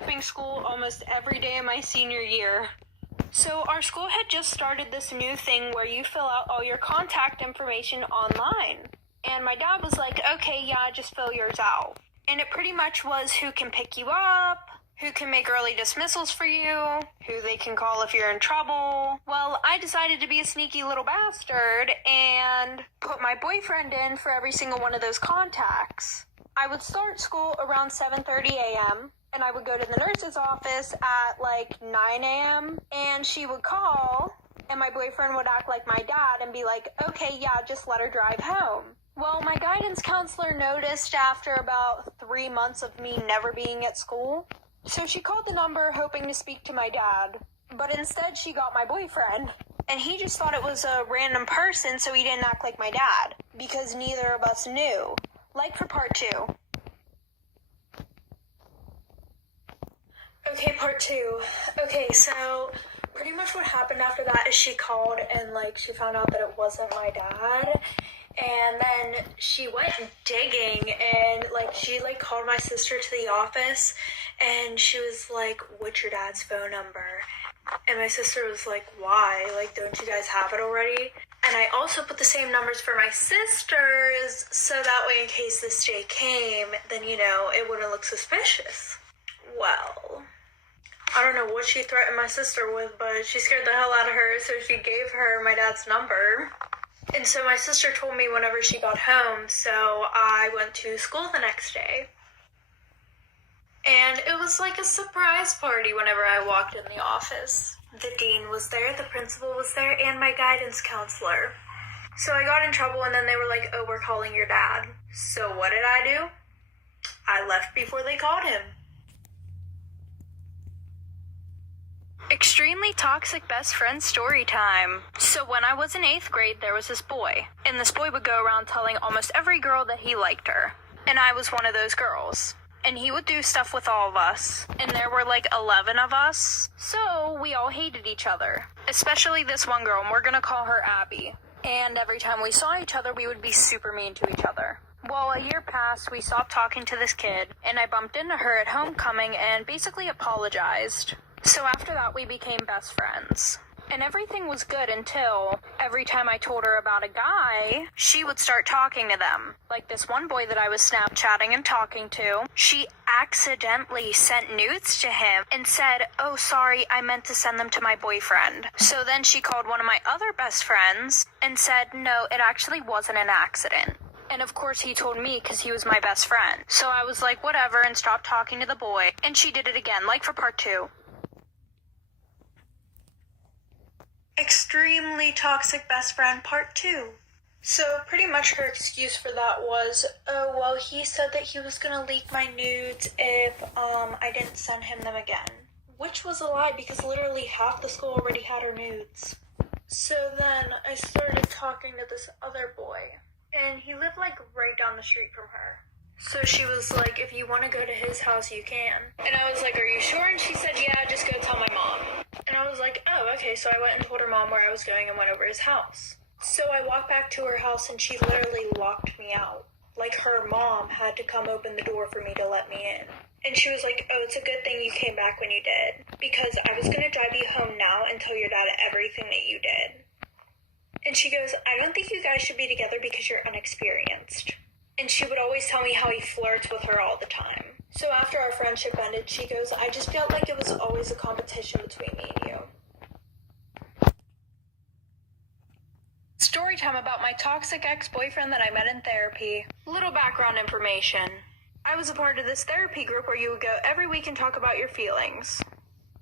skipping school almost every day of my senior year. So our school had just started this new thing where you fill out all your contact information online. And my dad was like, okay, yeah, just fill yours out. And it pretty much was who can pick you up, who can make early dismissals for you, who they can call if you're in trouble. Well, I decided to be a sneaky little bastard and put my boyfriend in for every single one of those contacts. I would start school around 7:30 a.m., and I would go to the nurse's office at like 9 a.m., and she would call, and my boyfriend would act like my dad and be like, okay, yeah, just let her drive home. Well, my guidance counselor noticed after about 3 months of me never being at school, so she called the number hoping to speak to my dad, but instead she got my boyfriend, and he just thought it was a random person, so he didn't act like my dad, because neither of us knew. Like for part 2. Okay, part 2. Okay, so pretty much what happened after that is she called and she found out that it wasn't my dad. And then she went digging and she called my sister to the office and she was like, what's your dad's phone number? And my sister was like, why? Don't you guys have it already? And I also put the same numbers for my sisters so that way in case this day came, then, it wouldn't look suspicious. Well, I don't know what she threatened my sister with, but she scared the hell out of her, so she gave her my dad's number. And so my sister told me whenever she got home, so I went to school the next day. And it was like a surprise party whenever I walked in the office. The dean was there, the principal was there, and my guidance counselor. So I got in trouble and then they were like, oh, we're calling your dad. So what did I do? I left before they called him. Extremely toxic best friend story time. So when I was in 8th grade, there was this boy. And this boy would go around telling almost every girl that he liked her. And I was one of those girls. And he would do stuff with all of us. And there were 11 of us. So we all hated each other. Especially this one girl, and we're gonna call her Abby. And every time we saw each other, we would be super mean to each other. Well, a year passed, we stopped talking to this kid, and I bumped into her at homecoming and basically apologized. So after that, we became best friends. And everything was good until every time I told her about a guy, she would start talking to them. Like this one boy that I was Snapchatting and talking to, she accidentally sent nudes to him and said, oh, sorry, I meant to send them to my boyfriend. So then she called one of my other best friends and said, no, it actually wasn't an accident. And of course he told me because he was my best friend. So I was like, whatever, and stopped talking to the boy. And she did it again, for part 2. Extremely toxic best friend part 2. So pretty much her excuse for that was, oh, well, he said that he was gonna leak my nudes if I didn't send him them again. Which was a lie because literally half the school already had her nudes. So then I started talking to this other boy, and he lived right down the street from her. So she was like, if you want to go to his house, you can. And I was like, are you sure? And she said, yeah, just go tell my mom. And I was like, oh, okay. So I went and told her mom where I was going and went over his house. So I walked back to her house and she literally locked me out. Her mom had to come open the door for me to let me in. And she was like, oh, it's a good thing you came back when you did. Because I was going to drive you home now and tell your dad everything that you did. And she goes, I don't think you guys should be together because you're inexperienced. And she would always tell me how he flirts with her all the time. So after our friendship ended, she goes, I just felt like it was always a competition between me and you. Story time about my toxic ex-boyfriend that I met in therapy. Little background information. I was a part of this therapy group where you would go every week and talk about your feelings.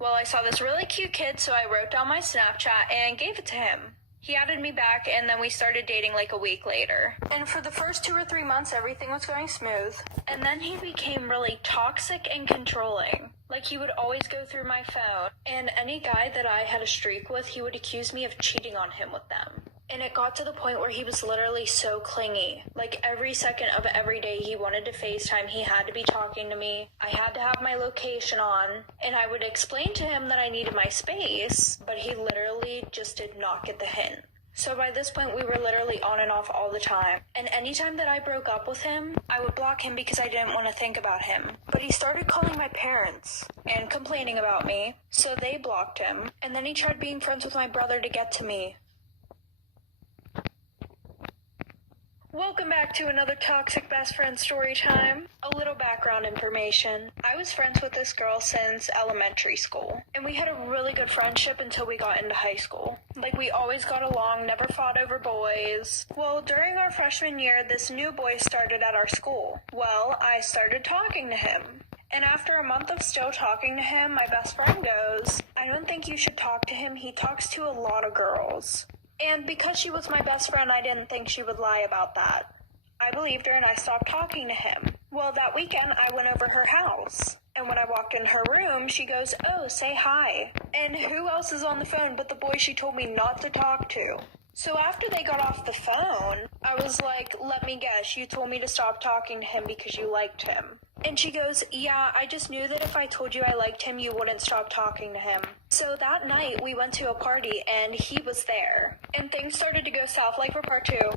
Well, I saw this really cute kid, so I wrote down my Snapchat and gave it to him. He added me back, and then we started dating a week later. And for the first 2 or 3 months, everything was going smooth. And then he became really toxic and controlling. He would always go through my phone. And any guy that I had a streak with, he would accuse me of cheating on him with them. And it got to the point where he was literally so clingy. Every second of every day he wanted to FaceTime, he had to be talking to me. I had to have my location on. And I would explain to him that I needed my space, but he literally just did not get the hint. So by this point, we were literally on and off all the time. And anytime that I broke up with him, I would block him because I didn't want to think about him. But he started calling my parents and complaining about me, so they blocked him. And then he tried being friends with my brother to get to me. Welcome back to another toxic best friend story time. A little background information. I was friends with this girl since elementary school, and we had a really good friendship until we got into high school. Like, we always got along, never fought over boys. Well, during our freshman year, this new boy started at our school. Well, I started talking to him. And after a month of still talking to him, my best friend goes, "I don't think you should talk to him. He talks to a lot of girls." And because she was my best friend, I didn't think she would lie about that. I believed her and I stopped talking to him. Well, that weekend I went over her house. And when I walked in her room, she goes, "Oh, say hi." And who else is on the phone but the boy she told me not to talk to? So after they got off the phone, I was like, "Let me guess, you told me to stop talking to him because you liked him." And she goes, "Yeah, I just knew that if I told you I liked him, you wouldn't stop talking to him." So that night, we went to a party, and he was there. And things started to go south, like for part 2.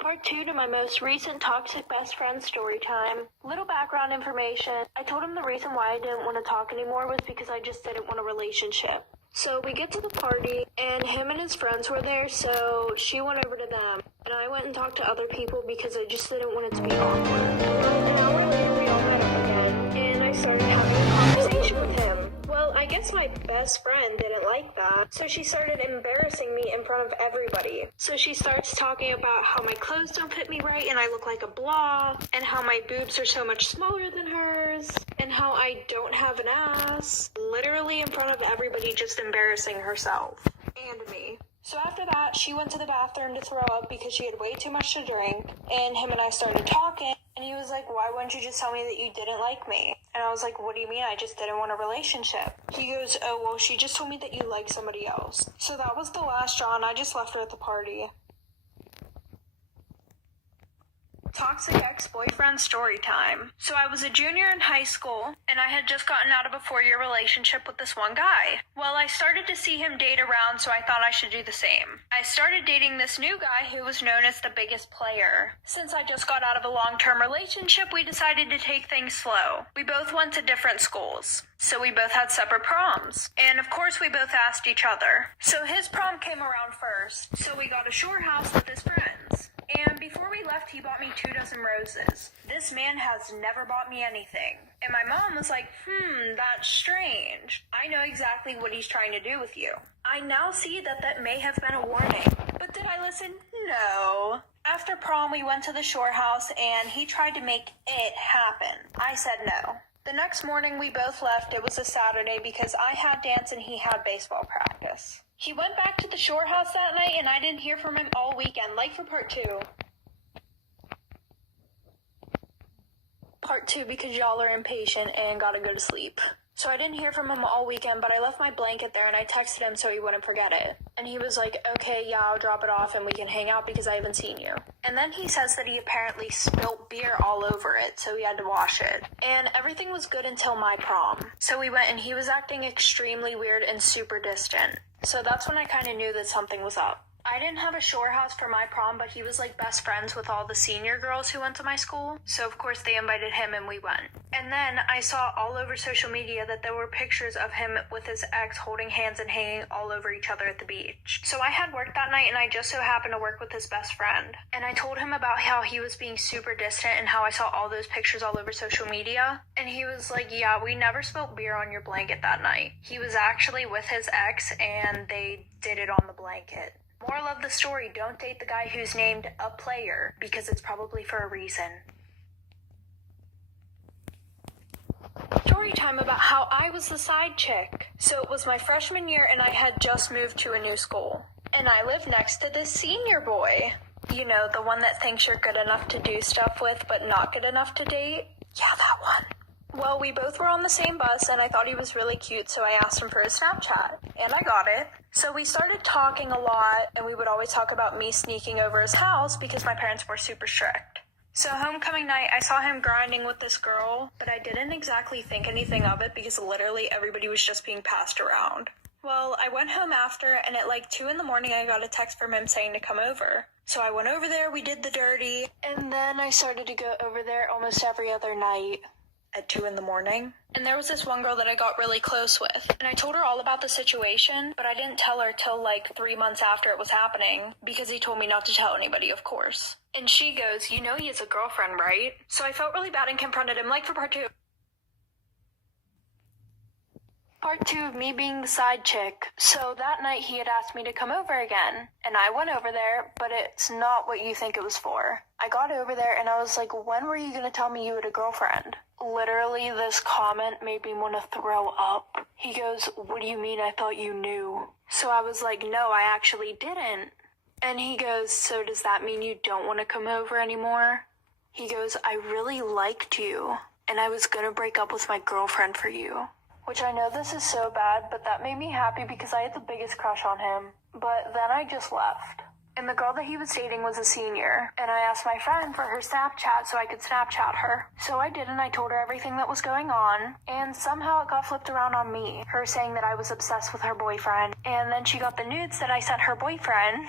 Part 2 to my most recent toxic best friend story time. Little background information. I told him the reason why I didn't want to talk anymore was because I just didn't want a relationship. So we get to the party, and him and his friends were there, so she went over to them. And I went and talked to other people because I just didn't want it to be awkward. An hour later, we all met up again, and I started having a conversation with him. Well, I guess my best friend didn't like that, so she started embarrassing me in front of everybody. So she starts talking about how my clothes don't fit me right and I look like a blob, and how my boobs are so much smaller than hers, and how I don't have an ass. Literally in front of everybody, just embarrassing herself and me. So after that, she went to the bathroom to throw up because she had way too much to drink, and him and I started talking, and he was like, "Why wouldn't you just tell me that you didn't like me?" And I was like, "What do you mean? I just didn't want a relationship." He goes, "Oh, well, she just told me that you like somebody else." So that was the last straw, and I just left her at the party. Toxic ex-boyfriend story time. So I was a junior in high school, and I had just gotten out of a 4-year relationship with this one guy. Well, I started to see him date around, so I thought I should do the same. I started dating this new guy who was known as the biggest player. Since I just got out of a long-term relationship, we decided to take things slow. We both went to different schools, so we both had separate proms. And of course, we both asked each other. So his prom came around first, so we got a shore house with his friends. And before we left, he bought me 2 dozen roses. This man has never bought me anything. And my mom was like, that's strange. I know exactly what he's trying to do with you. I now see that may have been a warning. But did I listen? No. After prom, we went to the shore house, and he tried to make it happen. I said no. The next morning, we both left. It was a Saturday because I had dance and he had baseball practice. He went back to the shore house that night, and I didn't hear from him all weekend, like for part 2. Part 2 because y'all are impatient and gotta go to sleep. So I didn't hear from him all weekend, but I left my blanket there and I texted him so he wouldn't forget it. And he was like, "Okay, yeah, I'll drop it off and we can hang out because I haven't seen you." And then he says that he apparently spilt beer all over it, so he had to wash it. And everything was good until my prom. So we went and he was acting extremely weird and super distant. So that's when I kind of knew that something was up. I didn't have a shore house for my prom, but he was like best friends with all the senior girls who went to my school. So of course they invited him and we went. And then I saw all over social media that there were pictures of him with his ex holding hands and hanging all over each other at the beach. So I had work that night and I just so happened to work with his best friend. And I told him about how he was being super distant and how I saw all those pictures all over social media. And he was like, "Yeah, we never spilled beer on your blanket that night." He was actually with his ex and they did it on the blanket. Moral of the story, don't date the guy who's named a player, because it's probably for a reason. Story time about how I was the side chick. So it was my freshman year and I had just moved to a new school. And I lived next to this senior boy. You know, the one that thinks you're good enough to do stuff with, but not good enough to date? Yeah, that one. Well, we both were on the same bus, and I thought he was really cute, so I asked him for his Snapchat, and I got it. So we started talking a lot, and we would always talk about me sneaking over his house because my parents were super strict. So homecoming night, I saw him grinding with this girl, but I didn't exactly think anything of it because literally everybody was just being passed around. Well, I went home after, and at like 2 in the morning, I got a text from him saying to come over. So I went over there, we did the dirty, and then I started to go over there almost every other night at 2 in the morning. And there was this one girl that I got really close with, and I told her all about the situation, but I didn't tell her till like 3 months after it was happening, because he told me not to tell anybody, of course. And she goes, "You know he has a girlfriend, right?" So I felt really bad and confronted him, like for part 2. Part 2 of me being the side chick. So that night he had asked me to come over again, and I went over there, but it's not what you think it was for. I got over there and I was like, "When were you gonna tell me you had a girlfriend?" Literally, this comment made me want to throw up. He goes, "What do you mean? I thought you knew." So I was like, "No, I actually didn't." And he goes, "So does that mean you don't want to come over anymore?" He goes, "I really liked you, and I was gonna break up with my girlfriend for you." Which I know this is so bad, but that made me happy because I had the biggest crush on him. But then I just left. And the girl that he was dating was a senior, and I asked my friend for her Snapchat so I could Snapchat her. So I did, and I told her everything that was going on, and somehow it got flipped around on me, her saying that I was obsessed with her boyfriend. And then she got the nudes that I sent her boyfriend,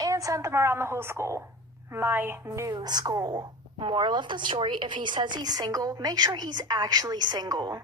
and sent them around the whole school. My new school. Moral of the story, if he says he's single, make sure he's actually single.